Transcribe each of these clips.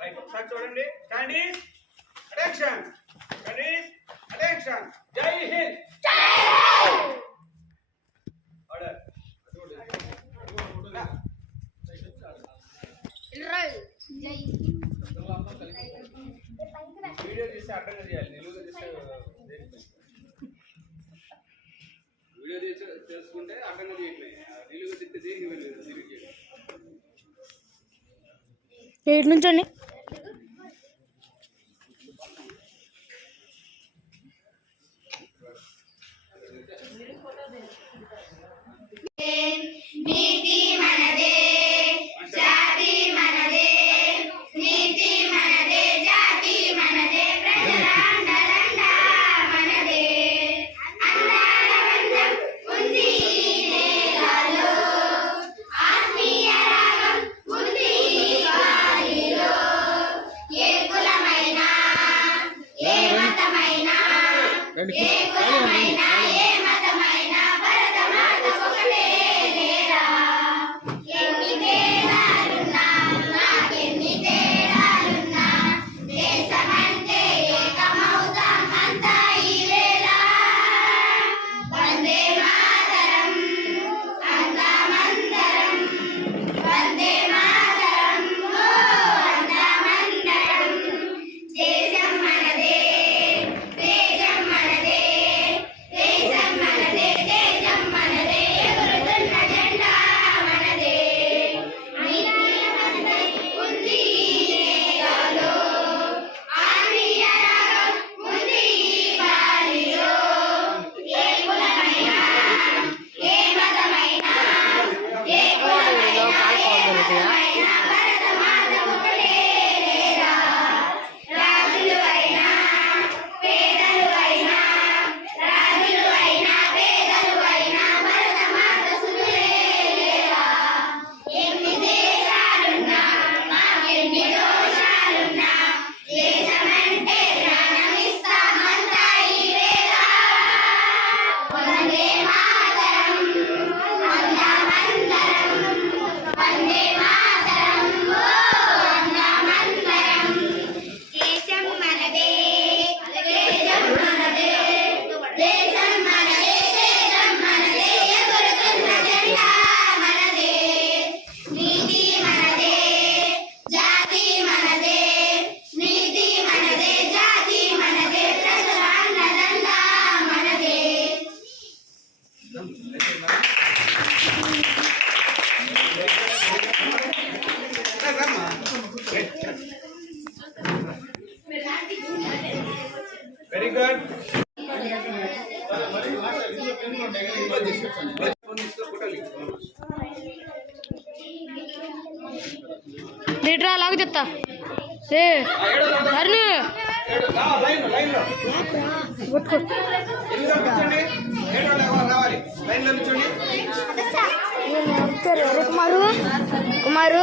Right ఒకసారి చూడండి. Standees attention standees attention జై హింద్. ఆర్డర్. జై వీడియో తీసి అర్థం చేయాలి. నిలువుగా తీసే వీడియో తీసి తెలుసుకుంటే అర్థం కూడా చేయట్లేదు నిలువుగా తిప్పితే తిరిగి ఏడు నుంచి అండి 你不会答应。Thank you. లీటరా అలాగే చెప్తా. అరుణ్. కుమారు కుమారు.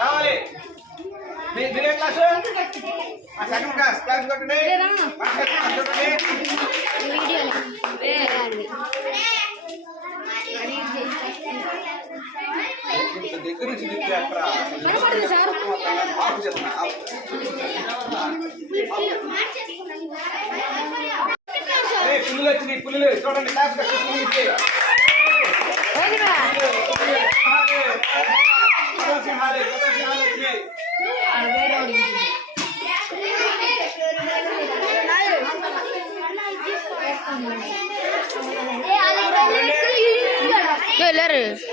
రావాలి మీరు క్లాసు? ఆ సెకండ్ క్లాస్ క్లాస్ కొట్టండి. దగ్గర నుంచి పుల్లులు వచ్చినాయి పుల్లులు. చూడండి క్లాస్ కట్టి పుల్లులు